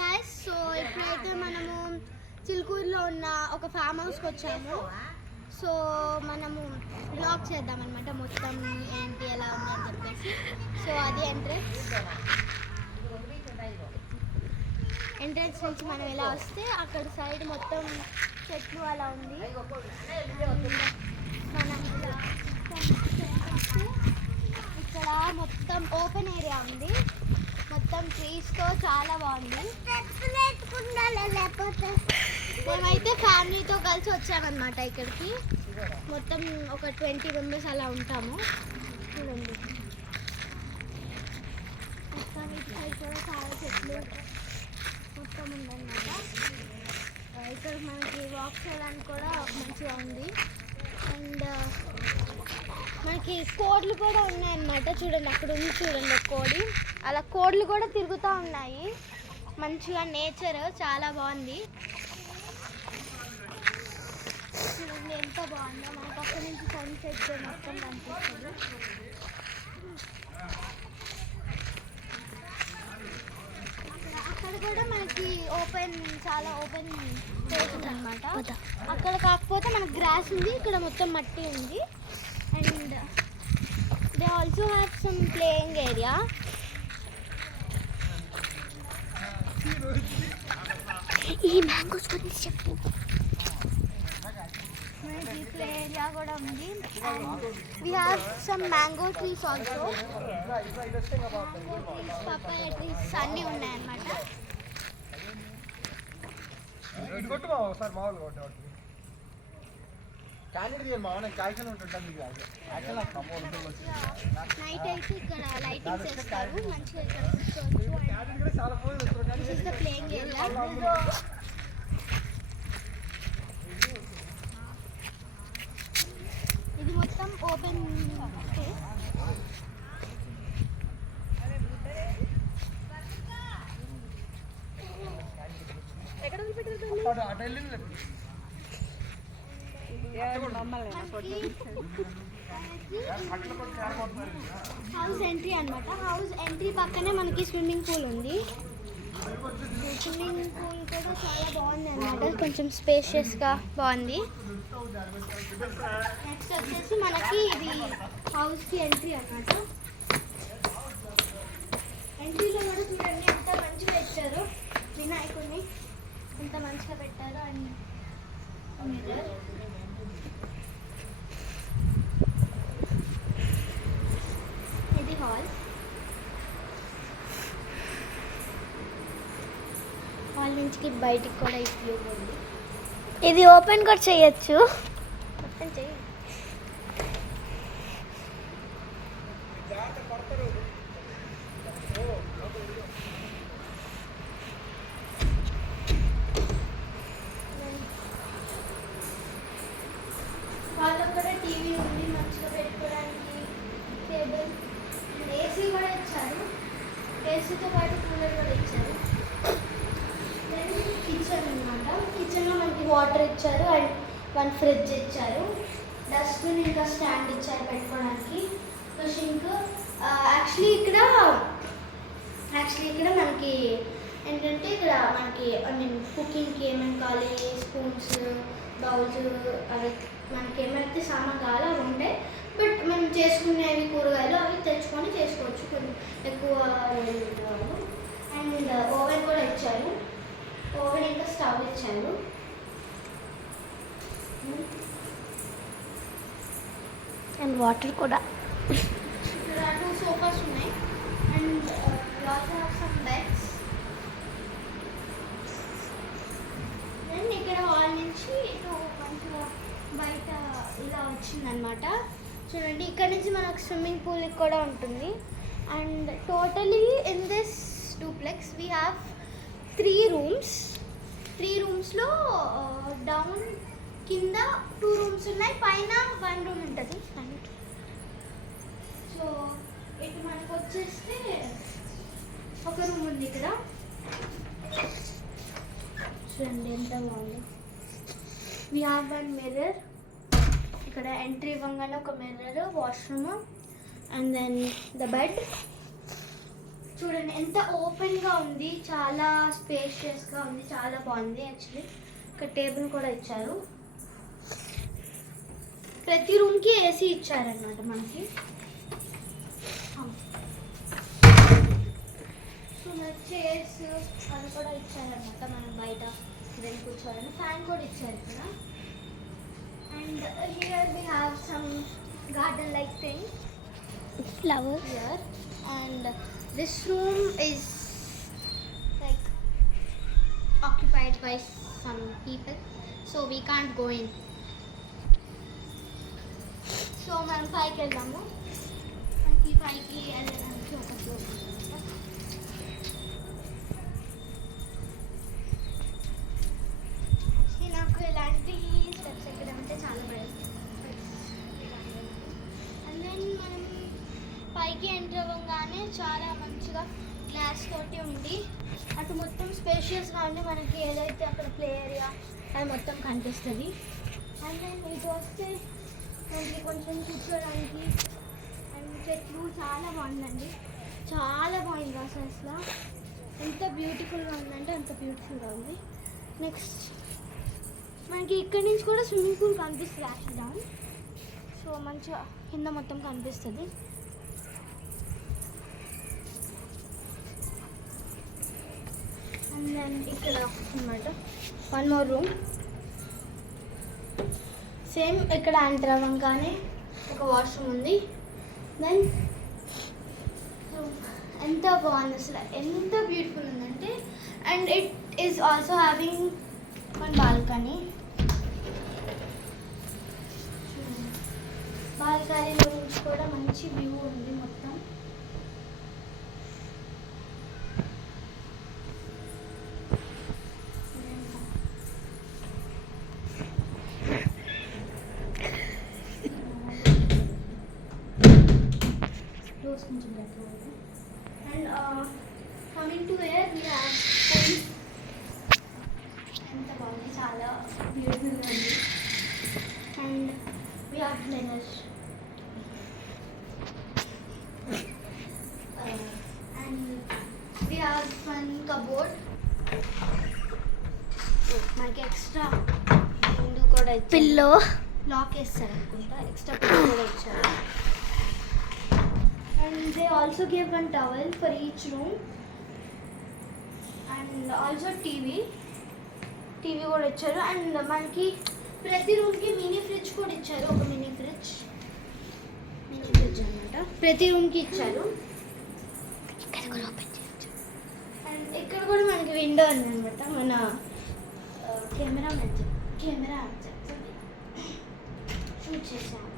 Guys, so ఇప్పుడైతే మనము చిలుకూరులో ఉన్న ఒక ఫామ్ హౌస్కి వచ్చాము. సో మనము బ్లాగ్ చేద్దాం అనమాట, మొత్తం ఏంటి ఎలా ఉంది అని చెప్పేసి. సో అది ఎంట్రన్స్ నుంచి మనం ఎలా వస్తే అక్కడ సైడ్ మొత్తం చెట్లు అలా ఉంది. మనం ఇక్కడ మొత్తం ఓపెన్ ఏరియా ఉంది, మొత్తం ట్రీస్తో చాలా బాగుంది. మేమైతే ఫ్యామిలీతో కలిసి వచ్చామన్నమాట ఇక్కడికి. మొత్తం ఒక 20 మెంబర్స్ అలా ఉంటాము. చూడండి, మొత్తం ఇక్కడ చాలా చెట్లు మొత్తం ఉందన్నమాట. ఇక్కడ మనకి వాక్ చేయడానికి కూడా మంచిగా ఉంది. అండ్ మనకి కోడ్లు కూడా ఉన్నాయన్నమాట. చూడండి, అక్కడ ఉంది చూడండి ఒక కోడి. అలా కోడ్లు కూడా తిరుగుతూ ఉన్నాయి. మంచిగా నేచర్ చాలా బాగుంది. చూడండి ఎంత బాగుందో. మనకు అక్కడి నుంచి సన్సెట్ మొత్తం కనిపిస్తుంది. అక్కడ కూడా మనకి చాలా ఓపెన్ ప్లేస్ ఉందన్నమాట. అక్కడ కాకపోతే మనకు గ్రాస్ ఉంది, ఇక్కడ మొత్తం మట్టి ఉంది. And they also have some playing area. ఈ మ్యాంగోస్ గురించి చెప్పు. మనకి ప్లే ఏరియా కూడా ఉంది. And we have some mango trees also. Papaya trees అన్నీ ఉన్నాయన్నమాట. నైట్ అయితే ఇక్కడ లైటింగ్ చేస్తారు మంచిగా. ఇక్కడ ప్లేయింగ్ ఏరియా. ఇది మొత్తం ఓపెన్ స్పేస్. ఎక్కడ హౌస్ ఎంట్రీ అనమాట. హౌస్ ఎంట్రీ పక్కనే మనకి స్విమ్మింగ్ పూల్ ఉంది. స్విమ్మింగ్ పూల్ కూడా చాలా బాగుంది అనమాట, కొంచెం స్పేషియస్గా బాగుంది. నెక్స్ట్ వచ్చేసి మనకి ఇది హౌస్కి ఎంట్రీ అనమాట. ఎంట్రీలో కూడా చూడండి ఎంత మంచిగా పెట్టారు, వినాయకుడిని ఎంత మంచిగా పెట్టారు. And mirror. ఇది హాల్. హాల్ నుంచి బయటికి కూడా వ్యూ ఉంది. ఇది ఓపెన్ కూడా చేయొచ్చు. ఓపెన్ చేయి. వాళ్ళ కూడా టీవీ ఉంది మంచిగా పెట్టుకోవడానికి. టేబుల్, ఏసీ కూడా ఇచ్చారు. ఏసీతో పాటు కూలర్ కూడా ఇచ్చారు. కిచెన్ అనమాట. కిచెన్లో మనకి వాటర్ ఇచ్చారు అండ్ 1 ఫ్రిడ్జ్ ఇచ్చారు. డస్ట్బిన్ ఇంకా స్టాండ్ ఇచ్చారు పెట్టుకోవడానికి. షింక్. యాక్చువల్లీ ఇక్కడ మనకి ఏంటంటే ఇక్కడ మనకి కుకింగ్కి ఏమేమి కావాలి, స్పూన్స్, బౌల్స్, అవి మనకి ఏమైతే సామాన్ కావాలో అవి ఉంటాయి. బట్ మనం చేసుకునేవి కూరగాయలు అవి తెచ్చుకొని చేసుకోవచ్చు కొంచెం ఎక్కువ. అండ్ ఓవెన్ కూడా ఇచ్చారు. ఓవెన్ ఇంకా స్టవ్ ఇచ్చారు. అండ్ వాటర్ కూడా. ఇక్కడ 2 సోఫాస్ ఉన్నాయి. And also have some beds. Then ఇక్కడ హాల్ నుంచి ఇటు మంచిగా బయట ఇలా వచ్చిందనమాట. చూడండి, ఇక్కడ నుంచి మనకు స్విమ్మింగ్ పూల్ కూడా ఉంటుంది. And totally in this duplex we have 3 rooms. 3 రూమ్స్లో డౌన్ కింద 2 రూమ్స్ ఉన్నాయి, పైన 1 రూమ్ ఉంటుంది. సో ఇటు మనకు వచ్చేస్తే ఒక రూమ్ ఉంది ఇక్కడ. చూడండి ఎంత బాగుంది. We have 1 mirror. ఇక్కడ ఎంట్రీ ఇవ్వగానే ఒక mirror, washroom, and then the bed. చూడండి ఎంత ఓపెన్గా ఉంది, చాలా స్పేషియస్గా ఉంది, చాలా బాగుంది. యాక్చువల్లీ ఇక్కడ టేబుల్ కూడా ఇచ్చారు. ప్రతి రూమ్కి ఏసీ ఇచ్చారనమాట మనకి. సో చైర్స్ అది కూడా ఇచ్చారనమాట, మనం బయట వెళ్ళి కూర్చోవాలని. ఫ్యాన్ కూడా ఇచ్చారు ఇక్కడ. And here we have some garden like thing, flowers here. And this room is like occupied by some people, so we can't go in. So మనం పైకి వెళ్దాము. మనకి పైకి వెళ్ళడానికి ఒక ఫ్లోర్ అనమాట. నాకు ఇలాంటి స్టెప్స్ ఎక్కడం అంటే చాలా భయం. అండ్ దెన్ మనం పైకి ఎంటర్ అవ్వగానే చాలా మంచిగా గ్లాస్ తోటి ఉంది. అటు మొత్తం స్పేషియస్గా ఉండి మనకి ఏదైతే అక్కడ ప్లే ఏరియా అది మొత్తం కనిపిస్తుంది. అండ్ దెన్ ఇటు వస్తే మనకి కొంచెం కూర్చోడానికి అండ్ చెట్లు చాలా బాగుందండి. చాలా బాగుంది అసలు. ఎంత బ్యూటిఫుల్గా ఉందంటే అంత బ్యూటిఫుల్గా ఉంది. నెక్స్ట్ మనకి ఇక్కడి నుంచి కూడా స్విమ్మింగ్ పూల్ కనిపిస్తుంది యాక్చువల్ డౌన్. సో మంచిగా కింద మొత్తం కనిపిస్తుంది. అండ్ దెన్ ఇక్కడ అన్నమాట వన్ మోర్ రూమ్. సేమ్ ఇక్కడ ఎంటర్ అవ్వగానే ఒక వాష్రూమ్ ఉంది. దెన్ ఎంత బాగుంది అసలు, ఎంత బ్యూటిఫుల్ ఉందంటే. And it is also having one balcony. బాల్కనీలో నుంచి కూడా మంచి వ్యూ ఉంది మొత్తం. కొంచెం better. And coming to where we have pool. ఎంత బాగుంది, చాలా బ్యూటిఫుల్గా ఉంది. And we have liners. And we have one cupboard. మనకి ఎక్స్ట్రా ముందు కూడా పిల్లో లాక్ వేస్తారు అనుకుంటా. ఎక్స్ట్రా పిల్లో కూడా ఇచ్చారు. And they also gave one towel for each room. And also TV కూడా ఇచ్చారు. అండ్ మనకి ప్రతి రూమ్కి మినీ ఫ్రిడ్జ్ కూడా ఇచ్చారు. ఒక మినీ ఫ్రిడ్జ్ అనమాట ప్రతి రూమ్కి ఇచ్చారు. అండ్ ఇక్కడ కూడా మనకి విండో ఉంది అనమాట. మన కెమెరా షూట్ చేసాము.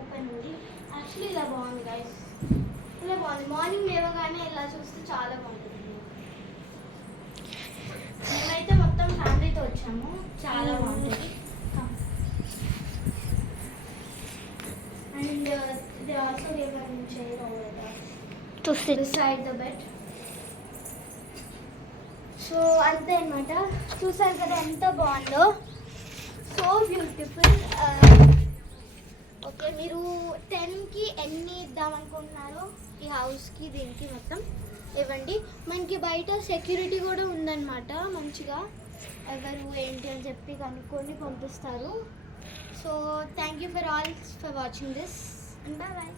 ఓపెన్ ఉంది. యాక్చువల్లీ ఇలా బాగుంది గైస్, ఇలా బాగుంది. మార్నింగ్ లేవగానే ఇలా చూస్తే చాలా బాగుంటుంది. మేమైతే మొత్తం ఫ్యామిలీతో వచ్చాము, చాలా బాగుంటుంది. And they also gave one chair over beside the bed. So అంతే అనమాట. చూసారు కదా ఎంత బాగుందో, సో బ్యూటిఫుల్. ఓకే, మీరు 10కి ఎన్ని ఇద్దామనుకుంటున్నారో ఈ హౌస్కి దీనికి మొత్తం ఇవ్వండి. మనకి బయట సెక్యూరిటీ కూడా ఉందన్నమాట. మంచిగా ఎవరు ఏంటి అని చెప్పి కనుక్కొని పంపిస్తారు. So thank you for all for watching this and bye bye.